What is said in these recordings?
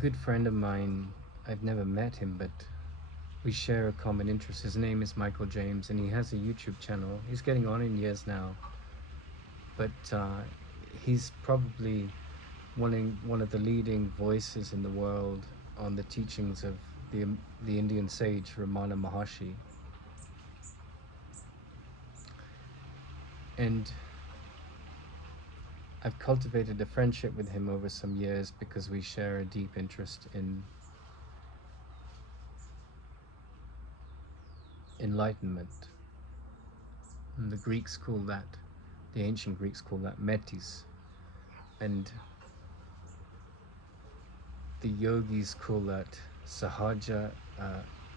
good friend of mine, I've never met him, but we share a common interest. His name is Michael James, and he has a YouTube channel. He's getting on in years now, but he's probably one of the leading voices in the world on the teachings of the Indian sage Ramana Maharshi. And I've cultivated a friendship with him over some years because we share a deep interest in enlightenment. And the ancient Greeks call that metis, and the yogis call that sahaja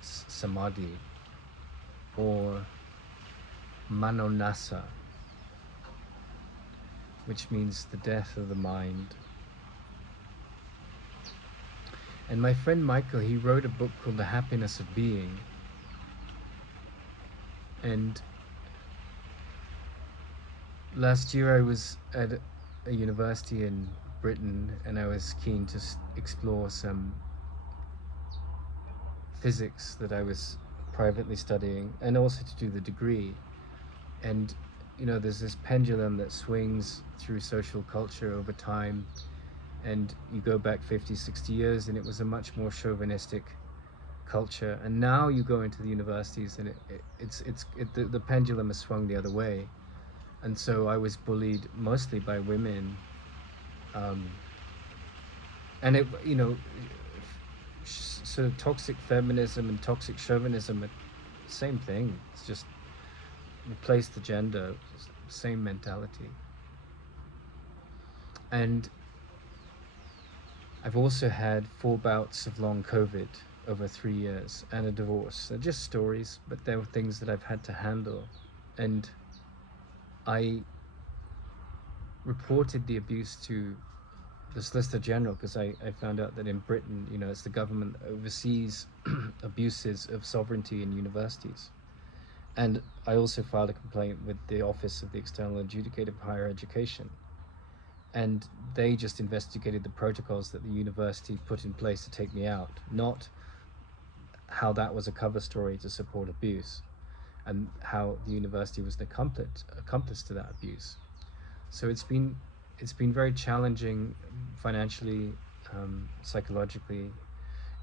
samadhi or manonasa, which means the death of the mind. And my friend Michael, he wrote a book called The Happiness of Being. And last year I was at a university in Britain, and I was keen to explore some physics that I was privately studying, and also to do the degree. And there's this pendulum that swings through social culture over time, and you go back 50, 60 years and it was a much more chauvinistic culture, and now you go into the universities and the pendulum has swung the other way. And so I was bullied mostly by women, and it sort of toxic feminism and toxic chauvinism are the same thing. It's just replace the gender, same mentality. And I've also had 4 bouts of long COVID over 3 years and a divorce. They're just stories, but they were things that I've had to handle. And I reported the abuse to the Solicitor General because I found out that in Britain, it's the government that oversees abuses of sovereignty in universities. And I also filed a complaint with the Office of the External Adjudicator of Higher Education. And they just investigated the protocols that the university put in place to take me out, not how that was a cover story to support abuse, and how the university was an accomplice to that abuse. So it's been very challenging financially, psychologically,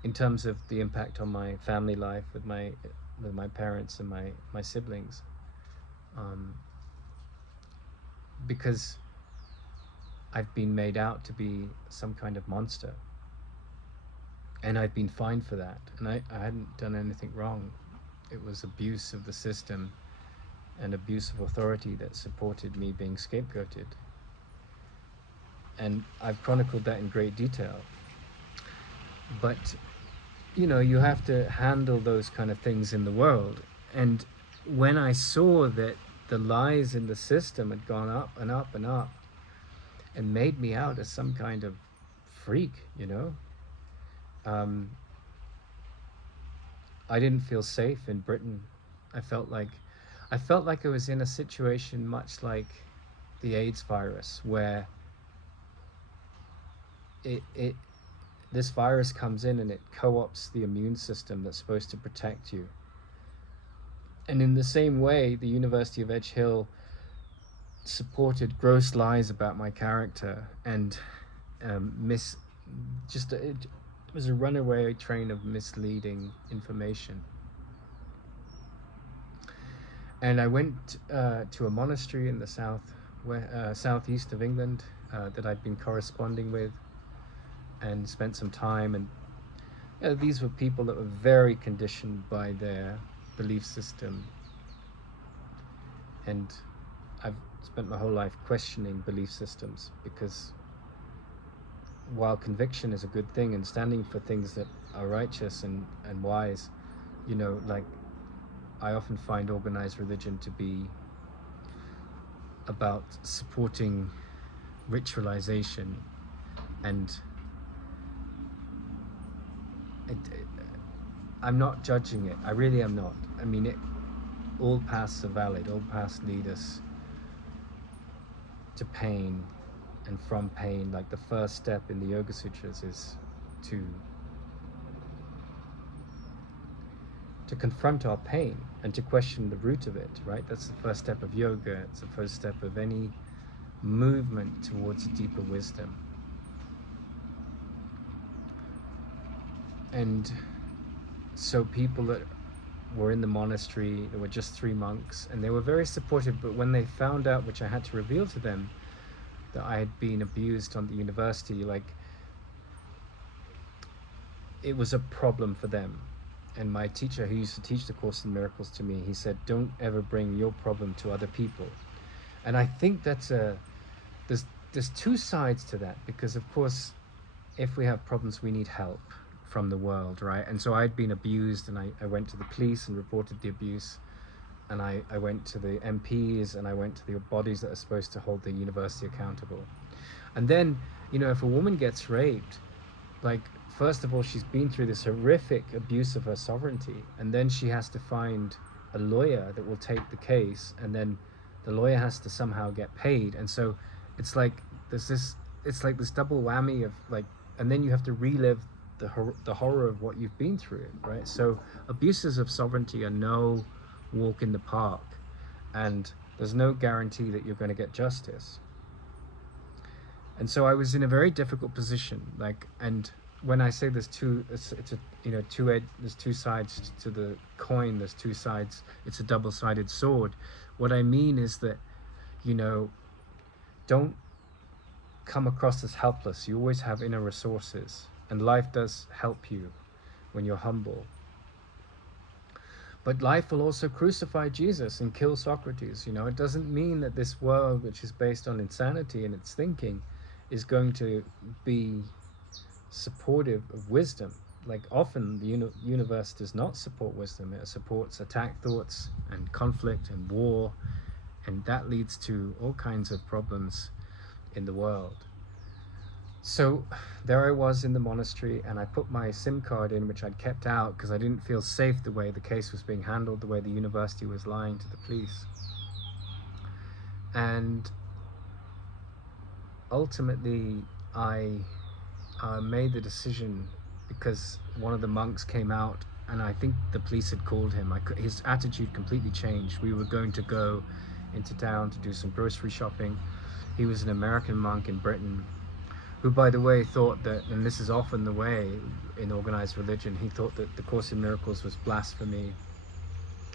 in terms of the impact on my family life with my parents and my siblings, because I've been made out to be some kind of monster, and I've been fined for that, and I hadn't done anything wrong. It was abuse of the system and abuse of authority that supported me being scapegoated. And I've chronicled that in great detail. But you have to handle those kind of things in the world. And when I saw that the lies in the system had gone up and up and up and made me out as some kind of freak, I didn't feel safe in Britain. I felt like I was in a situation much like the AIDS virus, where this virus comes in and it co-opts the immune system that's supposed to protect you. And in the same way, the University of Edge Hill supported gross lies about my character, and it was a runaway train of misleading information. And I went to a monastery in the southeast of England that I'd been corresponding with, and spent some time. And these were people that were very conditioned by their belief system. And I've spent my whole life questioning belief systems, because while conviction is a good thing and standing for things that are righteous and wise, I often find organized religion to be about supporting ritualization, and I'm not judging it. I really am not. I mean, all paths are valid. All paths lead us to pain, and from pain. Like the first step in the Yoga Sutras is to confront our pain and to question the root of it, right? That's the first step of yoga. It's the first step of any movement towards a deeper wisdom. And so people that were in the monastery, there were just 3 monks, and they were very supportive, but when they found out, which I had to reveal to them, that I had been abused on the university, like, it was a problem for them. And my teacher, who used to teach the Course in Miracles to me, he said, don't ever bring your problem to other people. And I think that's there's 2 sides to that, because of course, if we have problems, we need help from the world, right? And so I'd been abused, and I went to the police and reported the abuse, and I went to the MPs, and I went to the bodies that are supposed to hold the university accountable. And then, you know, if a woman gets raped, like, first of all, she's been through this horrific abuse of her sovereignty, and then she has to find a lawyer that will take the case, and then the lawyer has to somehow get paid. And so it's like it's like this double whammy of, like, and then you have to relive the horror of what you've been through, right? So abuses of sovereignty are no walk in the park, and there's no guarantee that you're going to get justice. And so I was in a very difficult position, like, and when I say there's it's a, you know, there's 2 sides to the coin, there's 2 sides, it's a double-sided sword. What I mean is that, you know, don't come across as helpless. You always have inner resources, and life does help you when you're humble. But life will also crucify Jesus and kill Socrates. You know, it doesn't mean that this world, which is based on insanity in its thinking, is going to be supportive of wisdom. Like, often the universe does not support wisdom. It supports attack thoughts and conflict and war, and that leads to all kinds of problems in the world. So there I was in the monastery, and I put my SIM card in, which I'd kept out because I didn't feel safe the way the case was being handled, the way the university was lying to the police. And ultimately I made the decision, because one of the monks came out, and I think the police had called him. His attitude completely changed. We were going to go into town to do some grocery shopping. He was an American monk in Britain, who, by the way, thought that, and this is often the way in organized religion, he thought that the Course in Miracles was blasphemy.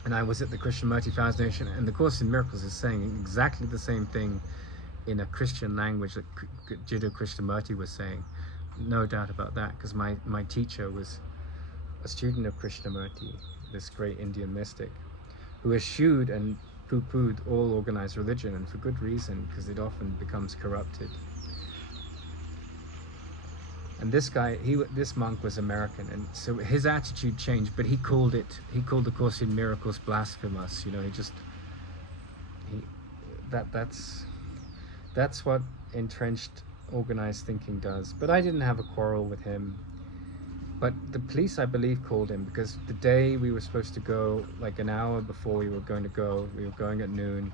And I was at the Krishnamurti Foundation, and the Course in Miracles is saying exactly the same thing in a Christian language that Jiddu Krishnamurti was saying. No doubt about that, because my teacher was a student of Krishnamurti, this great Indian mystic, who eschewed and poo-pooed all organized religion, and for good reason, because it often becomes corrupted. And this monk was American, and so his attitude changed, but he called the Course in Miracles blasphemous. You know, that's what entrenched organized thinking does. But I didn't have a quarrel with him. But the police, I believe, called him because the day we were supposed to go, like an hour before we were going to go, we were going at noon,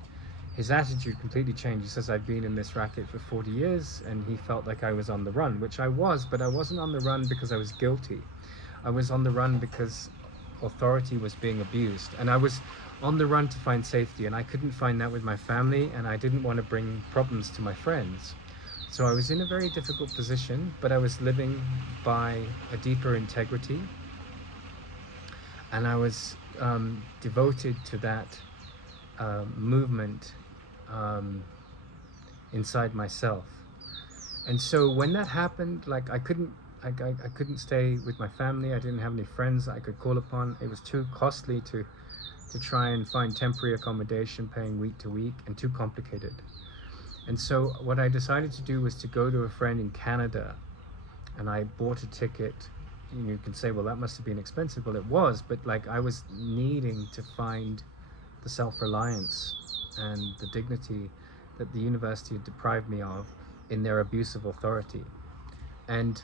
his attitude completely changed. He says, I've been in this racket for 40 years, and he felt like I was on the run, which I was, but I wasn't on the run because I was guilty. I was on the run because authority was being abused, and I was on the run to find safety, and I couldn't find that with my family, and I didn't want to bring problems to my friends. So I was in a very difficult position, but I was living by a deeper integrity, and I was devoted to that movement inside myself. And so when that happened, like I couldn't stay with my family. I didn't have any friends I could call upon. It was too costly to try and find temporary accommodation, paying week to week, and too complicated. And so what I decided to do was to go to a friend in Canada, and I bought a ticket. You can say, well, that must have been expensive. Well, it was, but like I was needing to find the self-reliance and the dignity that the university had deprived me of in their abuse of authority. And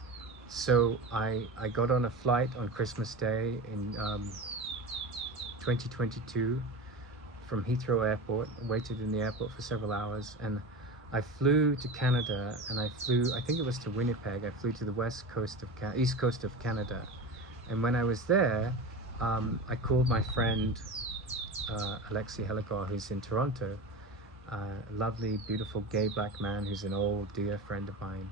so I got on a flight on Christmas Day in 2022 from Heathrow Airport, waited in the airport for several hours, and I flew to Canada, and I think it was to Winnipeg. I flew to the east coast of Canada. And when I was there, I called my friend Alexei Helikor, who's in Toronto, a lovely, beautiful gay black man who's an old dear friend of mine,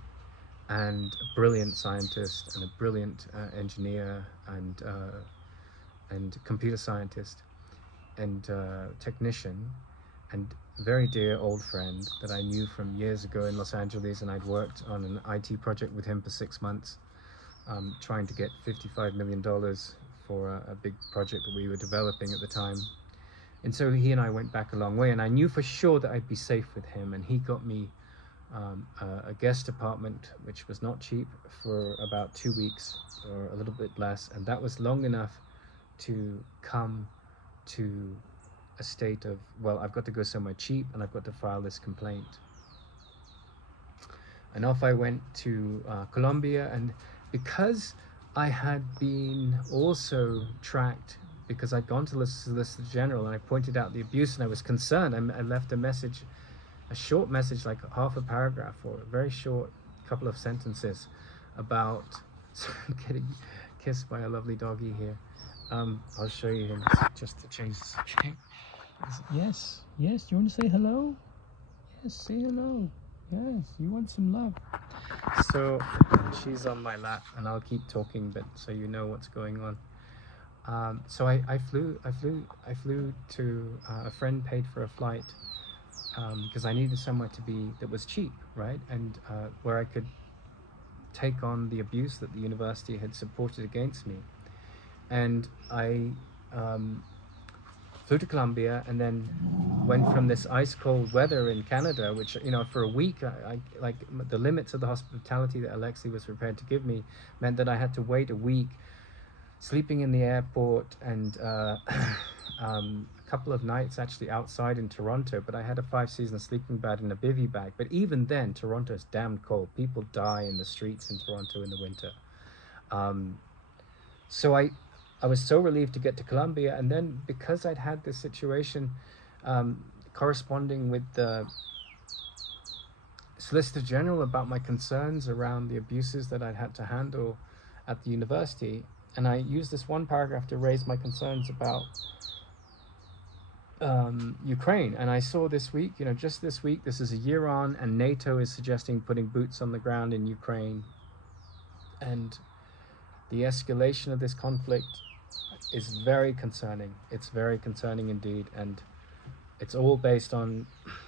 and a brilliant scientist and a brilliant engineer and computer scientist and technician, and very dear old friend that I knew from years ago in Los Angeles, and I'd worked on an IT project with him for 6 months, trying to get $55 million for a big project that we were developing at the time. And so he and I went back a long way, and I knew for sure that I'd be safe with him, and he got me a guest apartment, which was not cheap, for about 2 weeks or a little bit less, and that was long enough to come to a state of, well, I've got to go somewhere cheap and I've got to file this complaint. And off I went to Colombia, and because I had been also tracked, because I'd gone to the Solicitor General and I pointed out the abuse and I was concerned, I left a short message, like half a paragraph or a very short couple of sentences about I'm getting kissed by a lovely doggy here. I'll show you him just to change the subject. Yes, yes, you want to say hello? Yes, say hello. Yes, you want some love. So she's on my lap, and I'll keep talking, but so you know what's going on. So I flew to a friend paid for a flight because I needed somewhere to be that was cheap, right, and where I could take on the abuse that the university had supported against me. And I flew to Colombia, and then went from this ice cold weather in Canada, which, you know, for a week, I like the limits of the hospitality that Alexei was prepared to give me meant that I had to wait a week, sleeping in the airport, and a couple of nights actually outside in Toronto. But I had a 5-season sleeping bag and a bivy bag. But even then, Toronto's damn cold. People die in the streets in Toronto in the winter. So I was so relieved to get to Colombia, and then because I'd had this situation corresponding with the Solicitor General about my concerns around the abuses that I'd had to handle at the university, and I used this one paragraph to raise my concerns about Ukraine. And I saw this week, you know, just this week, this is a year on, and NATO is suggesting putting boots on the ground in Ukraine, and the escalation of this conflict is very concerning. It's very concerning indeed, and it's all based on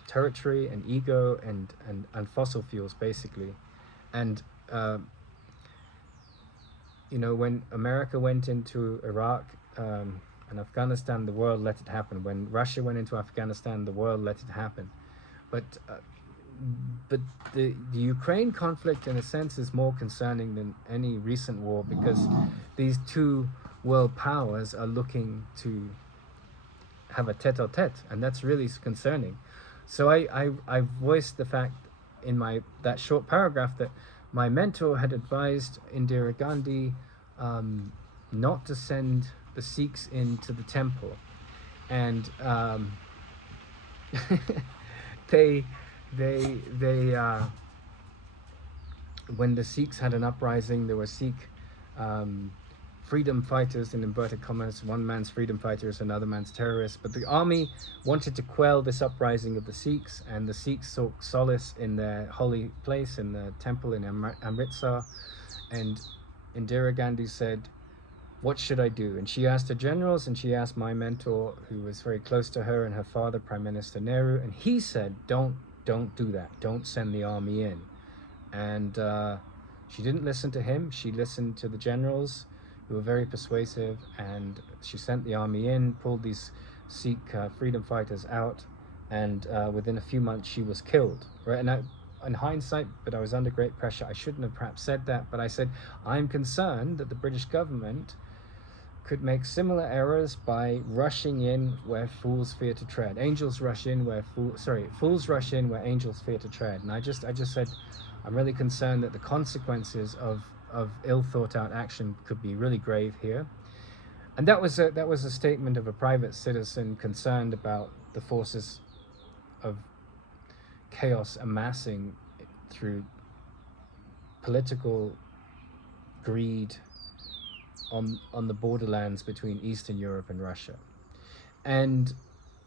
territory and ego and fossil fuels, basically. And you know, when America went into Iraq and Afghanistan, the world let it happen. When Russia went into Afghanistan, the world let it happen. But the Ukraine conflict, in a sense, is more concerning than any recent war, because these two world powers are looking to have a tete-a-tete, and that's really concerning. So I voiced the fact in that short paragraph that my mentor had advised Indira Gandhi not to send the Sikhs into the temple, and they when the Sikhs had an uprising, there were Sikh freedom fighters, in inverted commas. One man's freedom fighter is another man's terrorist. But the army wanted to quell this uprising of the Sikhs, and the Sikhs sought solace in their holy place, in the temple in Amritsar. And Indira Gandhi said, "What should I do?" And she asked her generals, and she asked my mentor, who was very close to her, and her father, Prime Minister Nehru, and he said, don't do that. Don't send the army in. And she didn't listen to him. She listened to the generals, who were very persuasive, and she sent the army in, pulled these Sikh freedom fighters out, and within a few months she was killed. Right? And in hindsight, but I was under great pressure, I shouldn't have perhaps said that, but I said, I'm concerned that the British government could make similar errors by rushing in where fools fear to tread. Fools rush in where angels fear to tread. And I just said, I'm really concerned that the consequences of ill thought out action could be really grave here. And that was a statement of a private citizen concerned about the forces of chaos amassing through political greed on the borderlands between Eastern Europe and Russia, and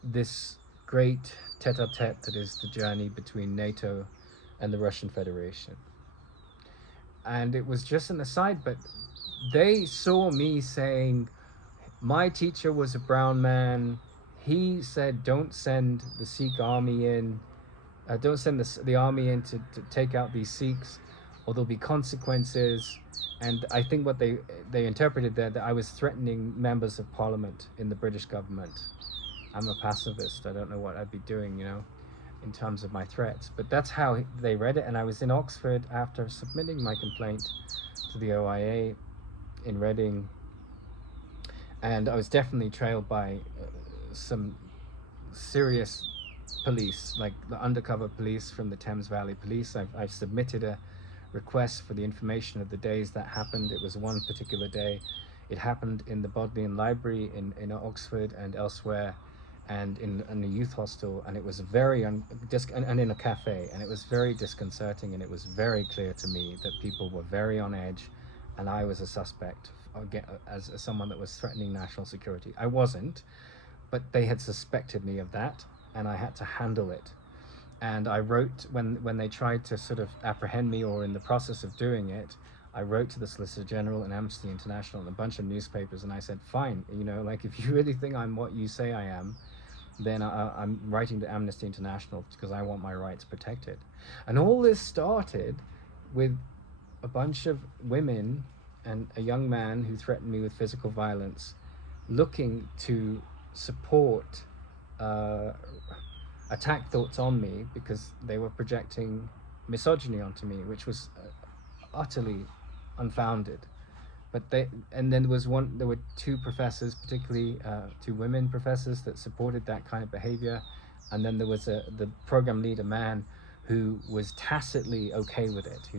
this great tete-a-tete that is the journey between NATO and the Russian Federation. And it was just an aside, but they saw me saying, my teacher was a brown man. He said, don't send the Sikh army in, don't send the army in to take out these Sikhs, or there'll be consequences. And I think what they interpreted there, that I was threatening members of parliament in the British government. I'm a pacifist. I don't know what I'd be doing, in terms of my threats. But that's how they read it. And I was in Oxford after submitting my complaint to the OIA in Reading. And I was definitely trailed by some serious police, like the undercover police from the Thames Valley Police. I've submitted a request for the information of the days that happened. It was one particular day. It happened in the Bodleian Library in Oxford and elsewhere, and in a youth hostel, and it was very and in a cafe, and it was very disconcerting, and it was very clear to me that people were very on edge, and I was a suspect as someone that was threatening national security. I wasn't, but they had suspected me of that, and I had to handle it. And I wrote, when they tried to sort of apprehend me, or in the process of doing it, I wrote to the Solicitor General and Amnesty International and a bunch of newspapers, and I said, fine, like, if you really think I'm what you say I am, then I'm writing to Amnesty International, because I want my rights protected. And all this started with a bunch of women and a young man who threatened me with physical violence, looking to support attack thoughts on me, because they were projecting misogyny onto me, which was utterly unfounded. But then there were two professors, particularly two women professors, that supported that kind of behavior. And then there was the program leader man who was tacitly okay with it,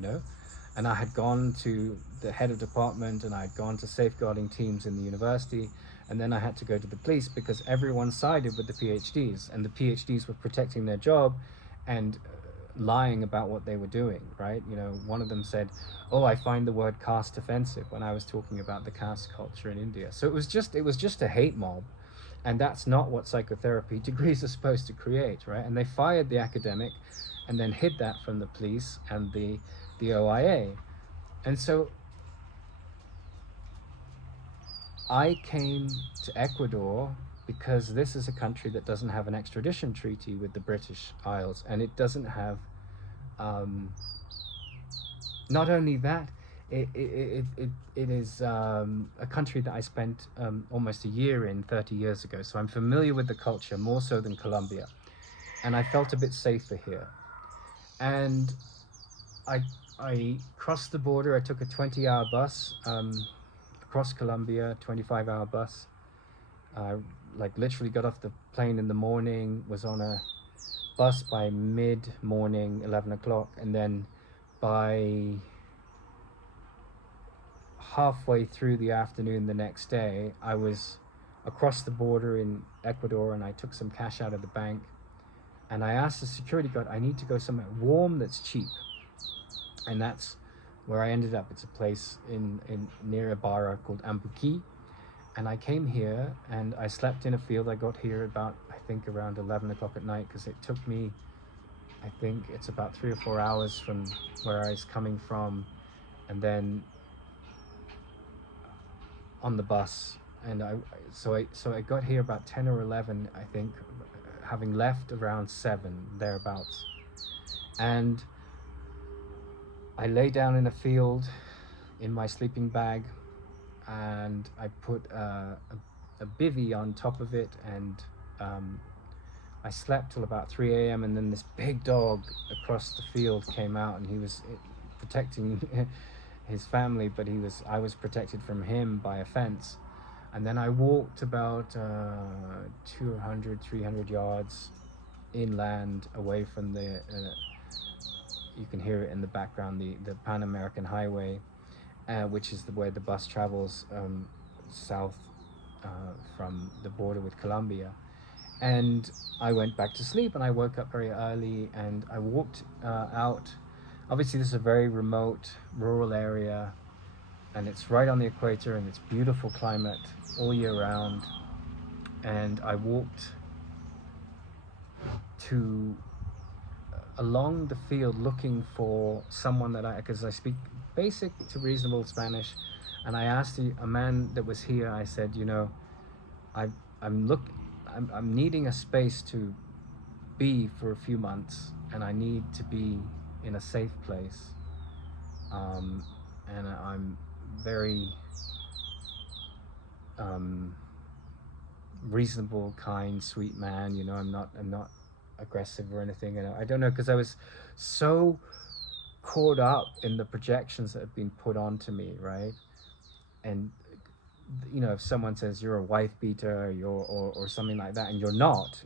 And I had gone to the head of department, and I had gone to safeguarding teams in the university, and then I had to go to the police, because everyone sided with the PhDs, and the PhDs were protecting their job and lying about what they were doing, right? One of them said, oh, I find the word caste offensive, when I was talking about the caste culture in India. So it was just a hate mob, and that's not what psychotherapy degrees are supposed to create, right? And they fired the academic and then hid that from the police and the OIA. And so I came to Ecuador because this is a country that doesn't have an extradition treaty with the British Isles, and it doesn't have, not only that, it is a country that I spent almost a year in 30 years ago, so I'm familiar with the culture more so than Colombia, and I felt a bit safer here. And I crossed the border. I took a 20-hour bus across Colombia, 25-hour bus. Like literally got off the plane in the morning, was on a bus by mid-morning, 11 o'clock, and then by halfway through the afternoon the next day, I was across the border in Ecuador, and I took some cash out of the bank, and I asked the security guard, I need to go somewhere warm that's cheap. And that's where I ended up. It's a place in near Ibarra called Ambuquí. And I came here and I slept in a field. I got here about, I think, around 11 o'clock at night, because it took me, I think it's about 3 or 4 hours from where I was coming from, and then on the bus. And so I got here about 10 or 11, I think, having left around 7, thereabouts. And I lay down in a field in my sleeping bag, and I put a bivvy on top of it, and I slept till about 3 a.m. and then this big dog across the field came out, and he was protecting his family, but I was protected from him by a fence. And then I walked about 200, 300 yards inland, away from the you can hear it in the background, the Pan American Highway, which is where the bus travels south from the border with Colombia. And I went back to sleep, and I woke up very early, and I walked out. Obviously, this is a very remote rural area, and it's right on the equator, and it's beautiful climate all year round. And I walked to along the field looking for someone that because I speak basic to reasonable Spanish, and I asked a man that was here. I said, you know, I I'm look I'm needing a space to be for a few months, and I need to be in a safe place. Um, and I'm very um, reasonable, kind, sweet man. You know, I'm not aggressive or anything. And I don't know, because I was so caught up in the projections that have been put onto me, right? And you know, if someone says you're a wife beater, or something like that, and you're not,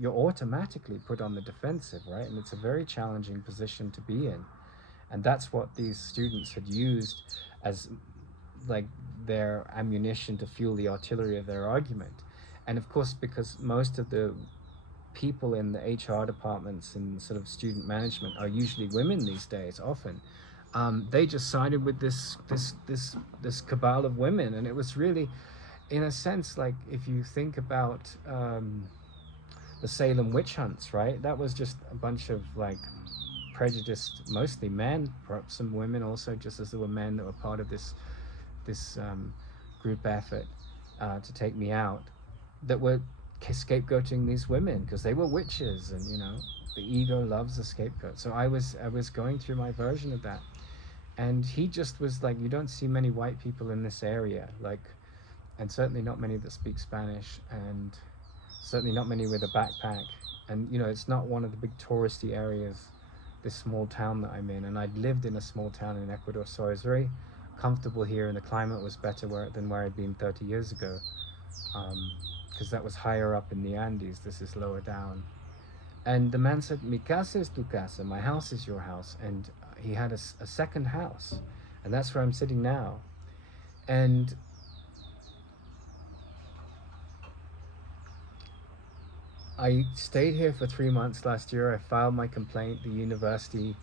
you're automatically put on the defensive, right? And it's a very challenging position to be in. And that's what these students had used as like their ammunition to fuel the artillery of their argument. And of course, because most of the people in the HR departments and sort of student management are usually women these days, often. They just sided with this cabal of women, and it was really, in a sense, like if you think about the Salem witch hunts, right? That was just a bunch of like prejudiced, mostly men, perhaps some women also, just as there were men that were part of this group effort to take me out, that were scapegoating these women because they were witches, and you know, the ego loves a scapegoat. So I was going through my version of that, and he just was like, you don't see many white people in this area, like, and certainly not many that speak Spanish, and certainly not many with a backpack. And you know, it's not one of the big touristy areas, this small town that I'm in, and I'd lived in a small town in Ecuador, so I was very comfortable here, and the climate was better than where I'd been 30 years ago, because that was higher up in the Andes. This is lower down. And the man said, "Mi casa es tu casa, my house is your house." And he had a second house, and that's where I'm sitting now. And I stayed here for 3 months last year. I filed my complaint. The university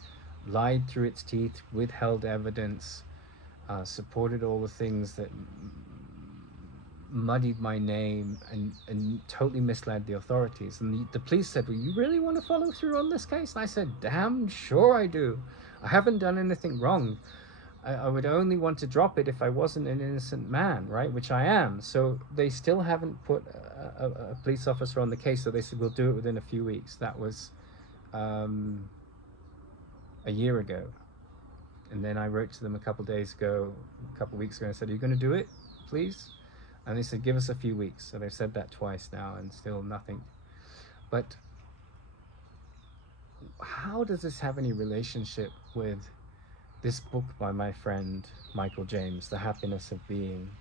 lied through its teeth, withheld evidence, supported all the things that muddied my name, and totally misled the authorities. And the police said, "Well, you really want to follow through on this case?" And I said, "Damn sure I do. I haven't done anything wrong. I would only want to drop it if I wasn't an innocent man, right? Which I am." So they still haven't put a police officer on the case. So they said, "We'll do it within a few weeks." That was a year ago. And then I wrote to them a couple weeks ago, and I said, "Are you going to do it, please?" And they said, "Give us a few weeks." So they've said that twice now, and still nothing. But how does this have any relationship with this book by my friend Michael James, The Happiness of Being?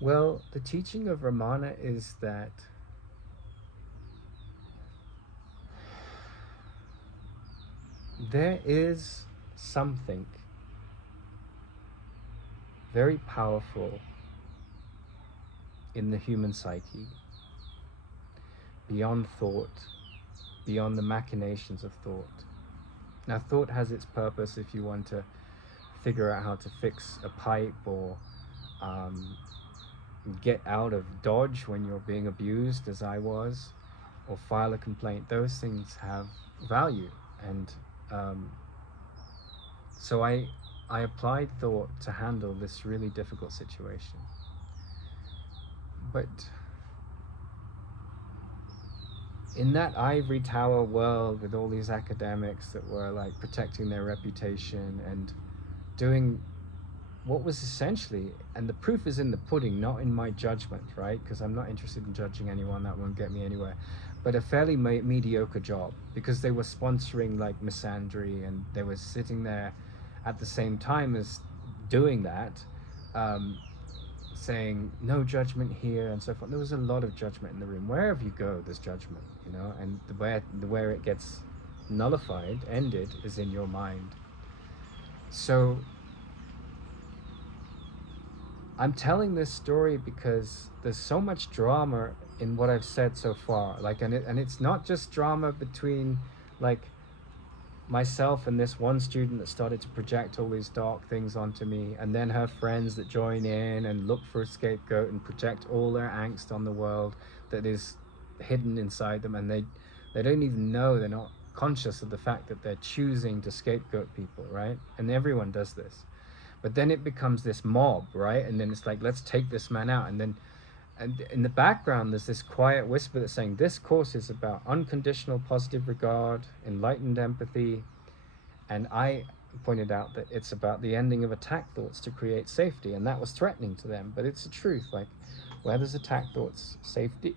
Well, the teaching of Ramana is that there is something very powerful in the human psyche, beyond thought, beyond the machinations of thought. Now, thought has its purpose if you want to figure out how to fix a pipe, or get out of Dodge when you're being abused, as I was, or file a complaint. Those things have value. And so I applied thought to handle this really difficult situation. But in that ivory tower world with all these academics that were like protecting their reputation and doing what was essentially, and the proof is in the pudding, not in my judgment, right? Because I'm not interested in judging anyone, that won't get me anywhere. But a fairly mediocre job, because they were sponsoring like misandry, and they were sitting there at the same time as doing that, saying no judgment here and so forth. There was a lot of judgment in the room. Wherever you go, there's judgment, you know, and where it gets nullified, ended, is in your mind. So I'm telling this story because there's so much drama in what I've said so far. Like, and it's not just drama between, like, myself and this one student that started to project all these dark things onto me, and then her friends that join in and look for a scapegoat and project all their angst on the world that is hidden inside them, and they don't even know, they're not conscious of the fact that they're choosing to scapegoat people, right? And everyone does this. But then it becomes this mob, right? And then it's like, let's take this man out. And in the background, there's this quiet whisper that's saying, this course is about unconditional positive regard, enlightened empathy. And I pointed out that it's about the ending of attack thoughts to create safety. And that was threatening to them. But it's the truth. Like, where there's attack thoughts, safety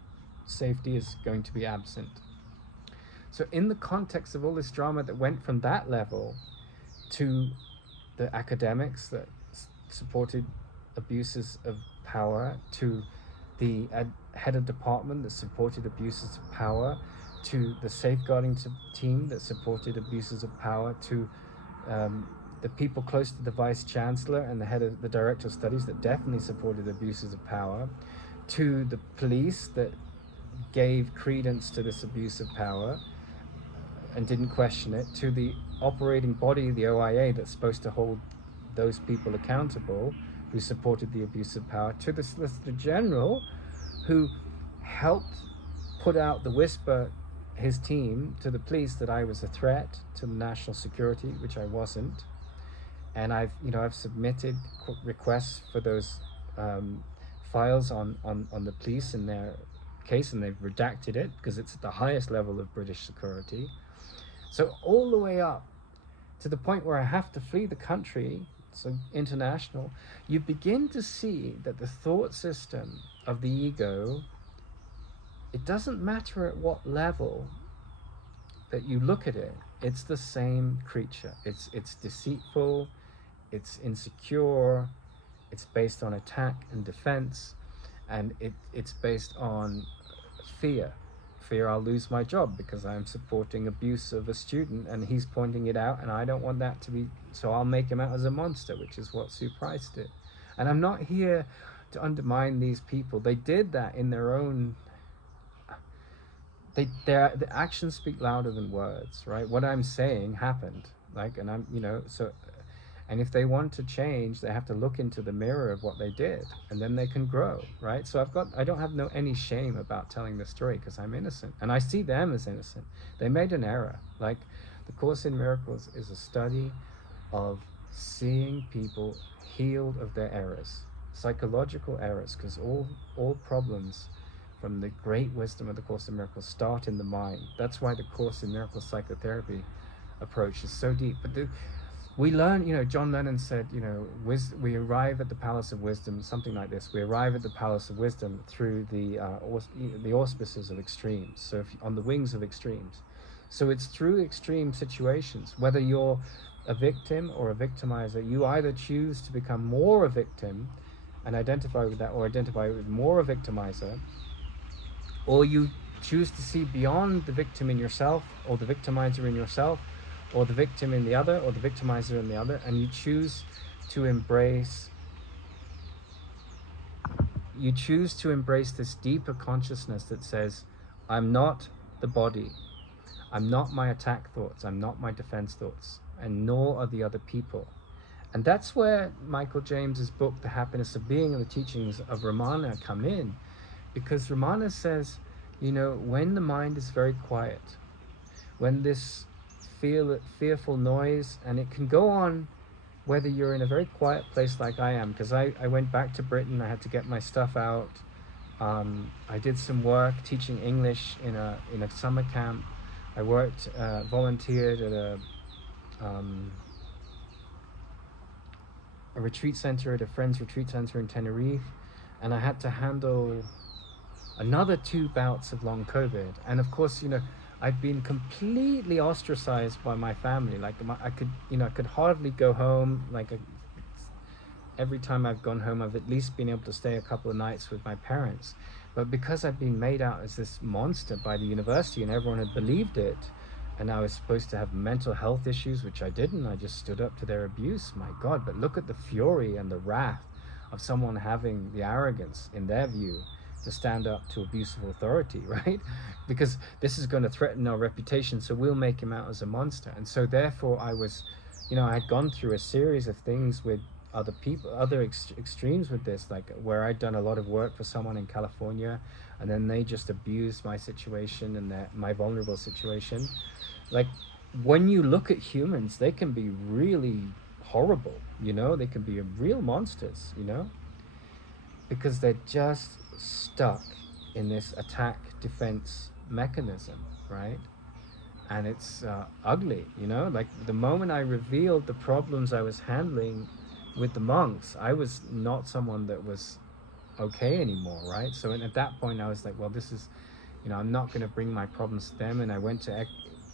is going to be absent. So in the context of all this drama that went from that level to the academics that supported abuses of power, to the head of department that supported abuses of power, to the safeguarding team that supported abuses of power, to the people close to the vice chancellor and the head of the director of studies that definitely supported abuses of power, to the police that gave credence to this abuse of power and didn't question it, to the operating body, the OIA, that's supposed to hold those people accountable who supported the abuse of power, to the Solicitor General who helped put out the whisper, his team, to the police that I was a threat to the national security, which I wasn't. And I've submitted requests for those files on the police in their case, and they've redacted it because it's at the highest level of British security. So all the way up to the point where I have to flee the country, so international, you begin to see that the thought system of the ego, it doesn't matter at what level that you look at it, it's the same creature. It's deceitful, it's insecure, it's based on attack and defense, and it's based on fear. I'll lose my job because I'm supporting abuse of a student and he's pointing it out, and I don't want that to be, so I'll make him out as a monster, which is what Sue Price did. And I'm not here to undermine these people. They did that in their own, the actions speak louder than words, right? What I'm saying happened, like, and I'm, so, and if they want to change, they have to look into the mirror of what they did, and then they can grow, right? So I don't have any shame about telling the story because I'm innocent, and I see them as innocent. They made an error. Like, the Course in Miracles is a study of seeing people healed of their errors, psychological errors, because all problems from the great wisdom of the Course in Miracles start in the mind. That's why the Course in Miracles psychotherapy approach is so deep. But we learn, John Lennon said, we arrive at the palace of wisdom, something like this. We arrive at the palace of wisdom through the auspices of extremes. So on the wings of extremes. So it's through extreme situations, whether you're a victim or a victimizer, you either choose to become more a victim and identify with that, or identify with more a victimizer, or you choose to see beyond the victim in yourself, or the victimizer in yourself, or the victim in the other, or the victimizer in the other, and you choose to embrace this deeper consciousness that says, I'm not the body, I'm not my attack thoughts, I'm not my defense thoughts, and nor are the other people. And that's where Michael James's book, The Happiness of Being, and the teachings of Ramana come in, because Ramana says, when the mind is very quiet, when this fearful noise, and it can go on whether you're in a very quiet place like I am, because I went back to Britain, I had to get my stuff out. I did some work teaching English in a summer camp. I worked, volunteered at a retreat center, at a friend's retreat center in Tenerife, and I had to handle another 2 bouts of long COVID. And of course, I'd been completely ostracized by my family. Like, I could hardly go home. Like, every time I've gone home, I've at least been able to stay a couple of nights with my parents. But because I'd been made out as this monster by the university, and everyone had believed it, and I was supposed to have mental health issues, which I didn't. I just stood up to their abuse. My God, but look at the fury and the wrath of someone having the arrogance, in their view, to stand up to abusive authority, right? Because this is going to threaten our reputation, so we'll make him out as a monster. And so therefore I was, I had gone through a series of things with other people, other extremes with this, like where I'd done a lot of work for someone in California, and then they just abused my situation and my vulnerable situation. Like, when you look at humans, they can be really horrible, they can be real monsters, because they're just stuck in this attack defense mechanism, right? And it's ugly, like the moment I revealed the problems I was handling with the monks, I was not someone that was okay anymore, right? So at that point I was like, well, this is, I'm not going to bring my problems to them. And I went to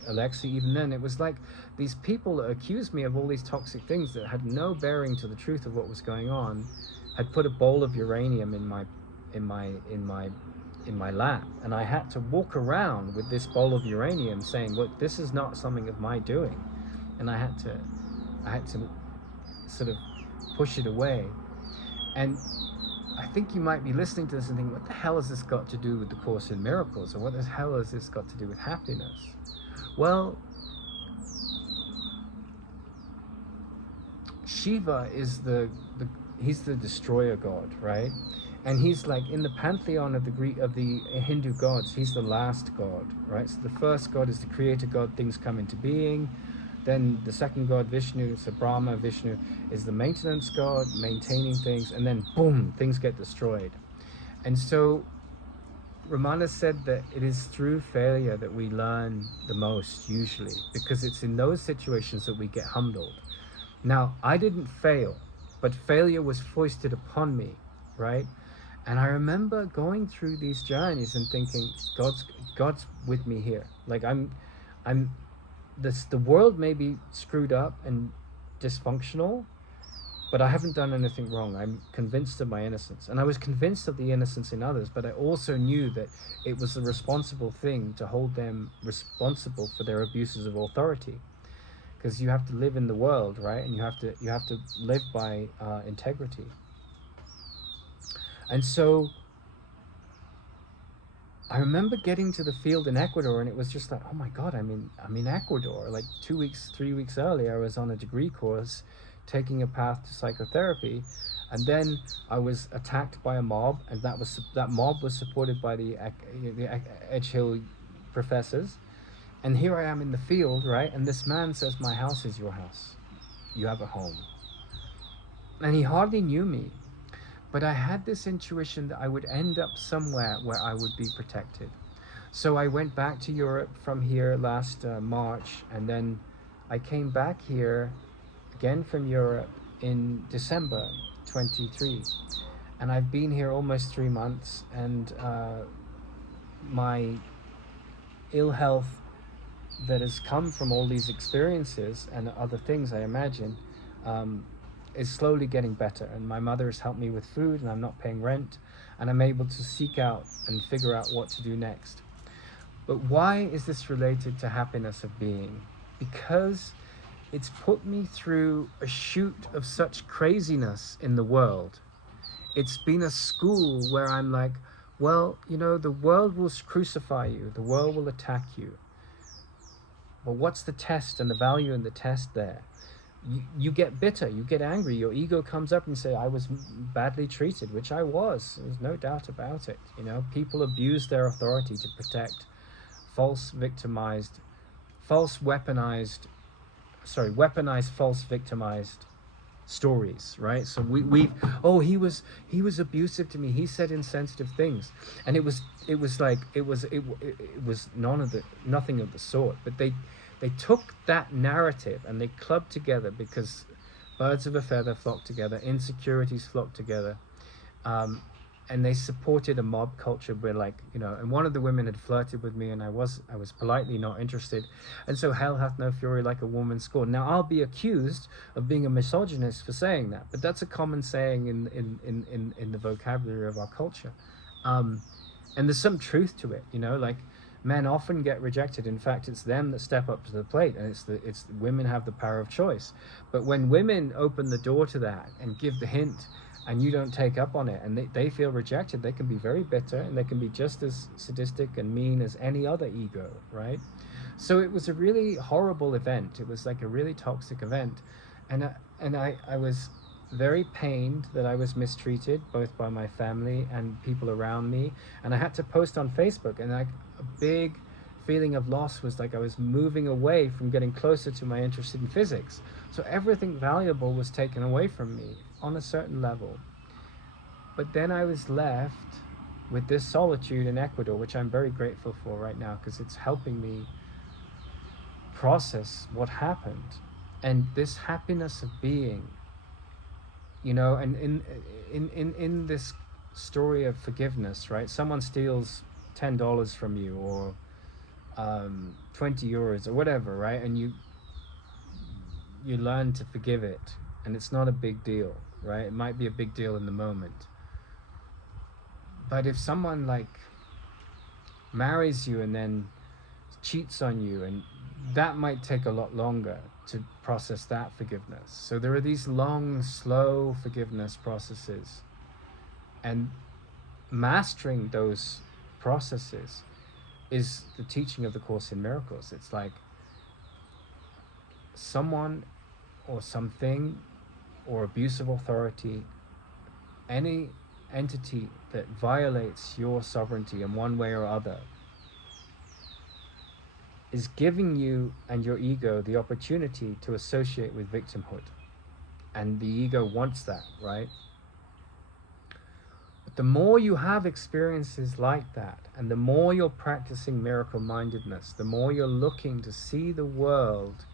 Alexei. Even then, it was like these people that accused me of all these toxic things that had no bearing to the truth of what was going on had put a bowl of uranium in my lap, and I had to walk around with this bowl of uranium saying, "Look, this is not something of my doing," and I had to sort of push it away. And I think you might be listening to this and thinking, what the hell has this got to do with the Course in Miracles, or what the hell has this got to do with happiness? Well, Shiva is he's the destroyer god, right? And he's like in the pantheon of the Hindu gods, he's the last god, right? So the first god is the creator god, things come into being. Then the second god, Vishnu, so Brahma, Vishnu, is the maintenance god, maintaining things, and then boom, things get destroyed. And so Ramana said that it is through failure that we learn the most, usually, because it's in those situations that we get humbled. Now, I didn't fail, but failure was foisted upon me, right? And I remember going through these journeys and thinking, God's with me here. Like the world may be screwed up and dysfunctional, but I haven't done anything wrong. I'm convinced of my innocence. And I was convinced of the innocence in others, but I also knew that it was the responsible thing to hold them responsible for their abuses of authority. Because you have to live in the world, right? And you have to live by integrity. And so I remember getting to the field in Ecuador, and it was just like, oh my God, I'm in Ecuador. Like 3 weeks earlier, I was on a degree course taking a path to psychotherapy, and then I was attacked by a mob, and that mob was supported by the Edge Hill professors. And here I am in the field, right? And this man says, my house is your house. You have a home. And he hardly knew me. But I had this intuition that I would end up somewhere where I would be protected. So I went back to Europe from here last March, and then I came back here again from Europe in December 23. And I've been here almost 3 months, and my ill health that has come from all these experiences and other things, I imagine, is slowly getting better. And my mother has helped me with food, and I'm not paying rent, and I'm able to seek out and figure out what to do next. But why is this related to happiness of being? Because it's put me through a shoot of such craziness in the world. It's been a school where I'm like, well, the world will crucify you, the world will attack you. But what's the test and the value in the test there? You get bitter, you get angry, your ego comes up and say, I was badly treated, which I was. There's no doubt about it. People abuse their authority to protect weaponized, false victimized stories, right? So he was abusive to me, he said insensitive things, and it was nothing of the sort. But they took that narrative and they clubbed together, because birds of a feather flock together, insecurities flock together, and they supported a mob culture where, like, and one of the women had flirted with me, and I was politely not interested, and so hell hath no fury like a woman scorned. Now I'll be accused of being a misogynist for saying that, but that's a common saying in the vocabulary of our culture, and there's some truth to it. Like, men often get rejected. In fact, it's them that step up to the plate, and it's women have the power of choice. But when women open the door to that and give the hint and you don't take up on it, and they feel rejected, they can be very bitter, and they can be just as sadistic and mean as any other ego, right? So it was a really horrible event. It was like a really toxic event, and I was very pained that I was mistreated both by my family and people around me, and I had to post on Facebook, and like a big feeling of loss was like I was moving away from getting closer to my interest in physics. So everything valuable was taken away from me on a certain level. But then I was left with this solitude in Ecuador, which I'm very grateful for right now, because it's helping me process what happened, and this happiness of being, you know. And in this story of forgiveness, right, someone steals $10 from you, or 20 euros or whatever, right, and you learn to forgive it, and it's not a big deal, right? It might be a big deal in the moment, but if someone like marries you and then cheats on you, and that might take a lot longer to process that forgiveness. So there are these long, slow forgiveness processes, and mastering those processes is the teaching of the Course in Miracles. It's like someone or something or abuse of authority, any entity that violates your sovereignty in one way or other, is giving you and your ego the opportunity to associate with victimhood. And the ego wants that, right? But the more you have experiences like that, and the more you're practicing miracle mindedness, the more you're looking to see the world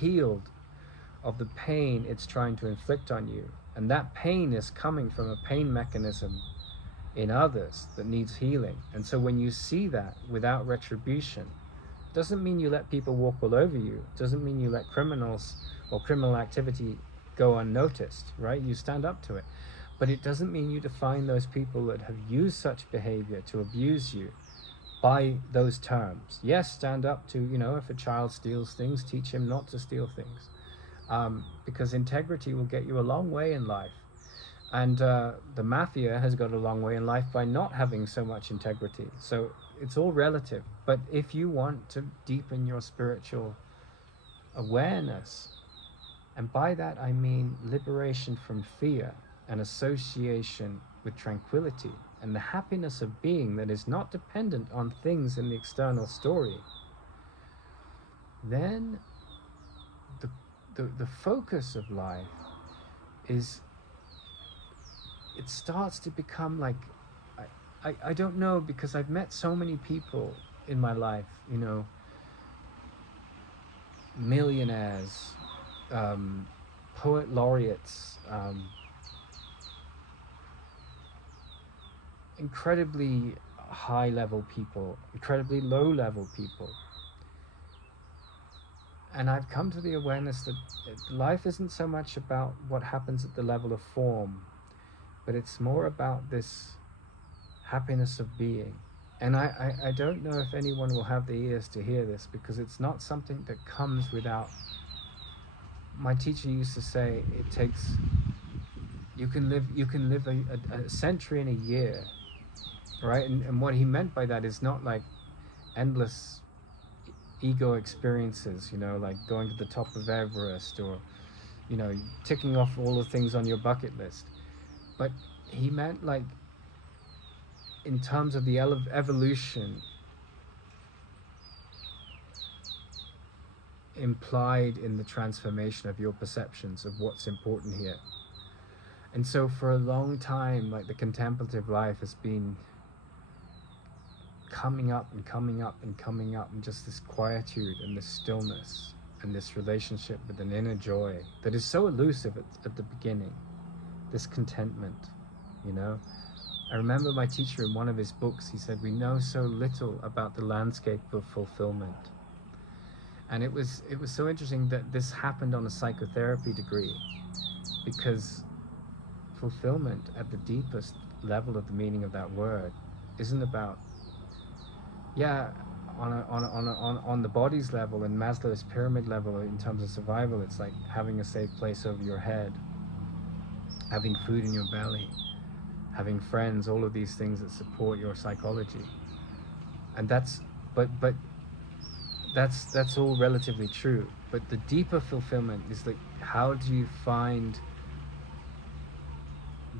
healed of the pain it's trying to inflict on you. And that pain is coming from a pain mechanism in others that needs healing. And so when you see that without retribution, doesn't mean you let people walk all over you, doesn't mean you let criminals or criminal activity go unnoticed, right? You stand up to it. But it doesn't mean you define those people that have used such behavior to abuse you by those terms. Yes, stand up to, you know, if a child steals things, teach him not to steal things. Because integrity will get you a long way in life. And the mafia has got a long way in life by not having so much integrity. So it's all relative. But if you want to deepen your spiritual awareness, and by that I mean liberation from fear and association with tranquility and the happiness of being that is not dependent on things in the external story, then the focus of life is, it starts to become like, I don't know, because I've met so many people in my life, you know, millionaires, poet laureates, incredibly high level people, incredibly low level people. And I've come to the awareness that life isn't so much about what happens at the level of form, but it's more about this happiness of being. And I don't know if anyone will have the ears to hear this, because it's not something that comes without. My teacher used to say, it takes, you can live a century in a year, right? And what he meant by that is not like endless ego experiences, you know, like going to the top of Everest, or, you know, ticking off all the things on your bucket list. But he meant like in terms of the evolution implied in the transformation of your perceptions of what's important here. And so for a long time, like, the contemplative life has been coming up and coming up and coming up, and just this quietude and this stillness and this relationship with an inner joy that is so elusive at the beginning, this contentment, you know. I remember my teacher in one of his books, he said, we know so little about the landscape of fulfillment. And it was so interesting that this happened on a psychotherapy degree, because fulfillment at the deepest level of the meaning of that word isn't about, on the body's level and Maslow's pyramid level in terms of survival, it's like having a safe place over your head having food in your belly, having friends, all of these things that support your psychology. And but that's all relatively true. But the deeper fulfillment is like, how do you find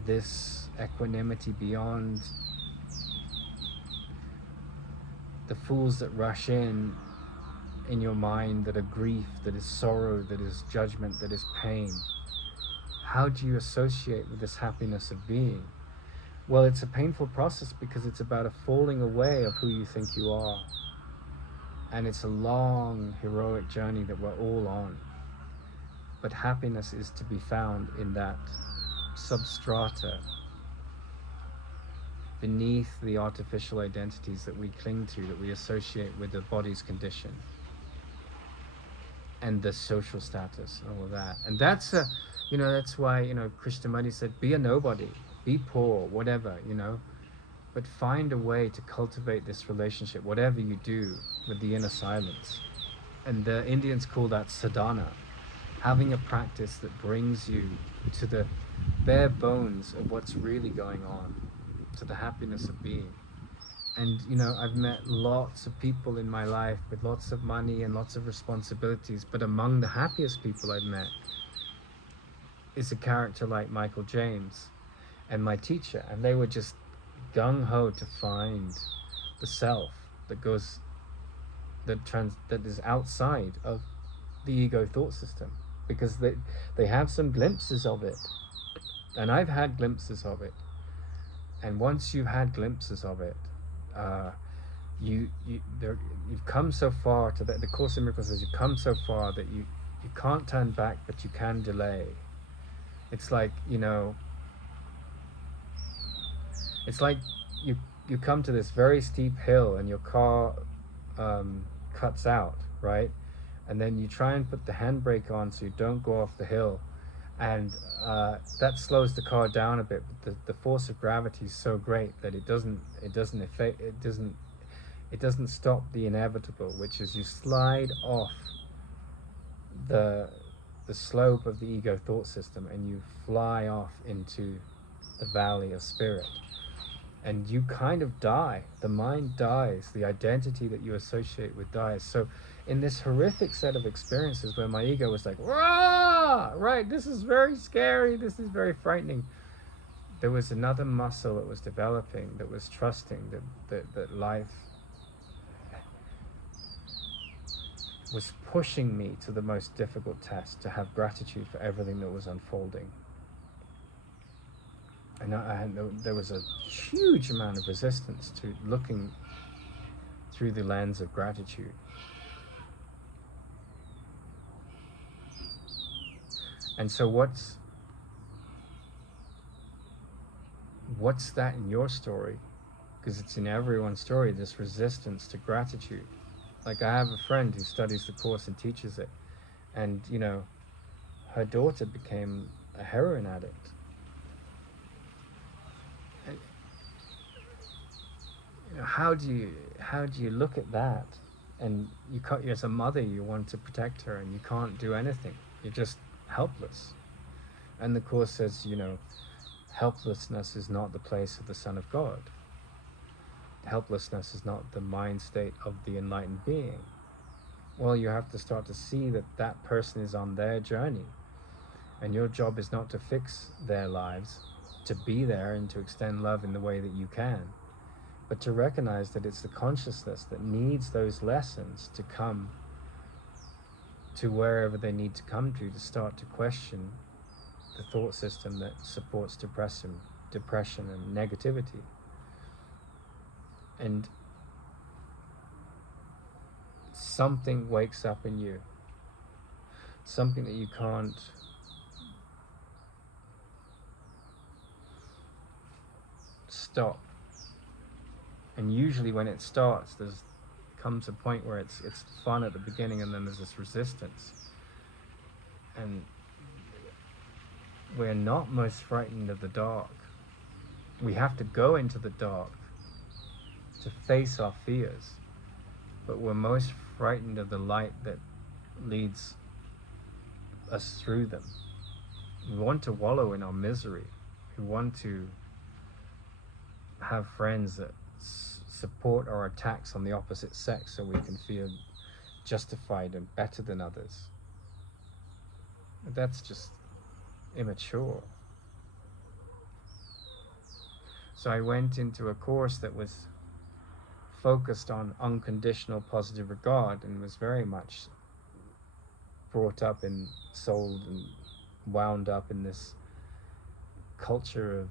this equanimity beyond the fools that rush in your mind, that are grief, that is sorrow, that is judgment, that is pain? How do you associate with this happiness of being? Well, it's a painful process because it's about a falling away of who you think you are. And it's a long, heroic journey that we're all on. But happiness is to be found in that substrata beneath the artificial identities that we cling to, that we associate with the body's condition and the social status and all of that. And that's that's why, Krishnamurti said, be a nobody, be poor, whatever, but find a way to cultivate this relationship, whatever you do, with the inner silence. And the Indians call that sadhana, having a practice that brings you to the bare bones of what's really going on, to the happiness of being. And I've met lots of people in my life with lots of money and lots of responsibilities, but among the happiest people I've met is a character like Michael James and my teacher. And they were just gung-ho to find the self that is outside of the ego thought system, because they have some glimpses of it, and I've had glimpses of it. And once you've had glimpses of it, you've come so far to the Course in Miracles says you've come so far that you can't turn back, but you can delay. It's like it's like you come to this very steep hill and your car cuts out, right? And then you try and put the handbrake on so you don't go off the hill, and that slows the car down a bit. But the force of gravity is so great that it doesn't stop the inevitable, which is you slide off the slope of the ego thought system and you fly off into the valley of spirit. And you kind of die. The mind dies. The identity that you associate with dies. So in this horrific set of experiences where my ego was like, "Rah! Right, this is very scary, this is very frightening," there was another muscle that was developing, that was trusting that life was pushing me to the most difficult test, to have gratitude for everything that was unfolding. And there was a huge amount of resistance to looking through the lens of gratitude. And so what's that in your story? Because it's in everyone's story, this resistance to gratitude. Like, I have a friend who studies the Course and teaches it, and her daughter became a heroin addict. How do you look at that? And as a mother, you want to protect her, and you can't do anything. You're just helpless. And the Course says, helplessness is not the place of the Son of God. Helplessness is not the mind state of the enlightened being. Well, you have to start to see that person is on their journey, and your job is not to fix their lives, to be there and to extend love in the way that you can, but to recognize that it's the consciousness that needs those lessons to come to wherever they need to come to start to question the thought system that supports depression and negativity. And something wakes up in you, something that you can't stop. And usually when it starts, comes a point where it's fun at the beginning, and then there's this resistance. And we're not most frightened of the dark. We have to go into the dark to face our fears, but we're most frightened of the light that leads us through them. We want to wallow in our misery. We want to have friends that support our attacks on the opposite sex so we can feel justified and better than others. But that's just immature. So I went into a course that was focused on unconditional positive regard and was very much brought up and sold and wound up in this culture of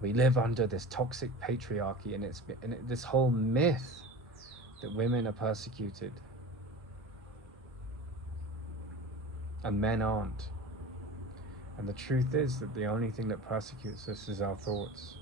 we live under this toxic patriarchy, and this whole myth that women are persecuted and men aren't. And the truth is that the only thing that persecutes us is our thoughts.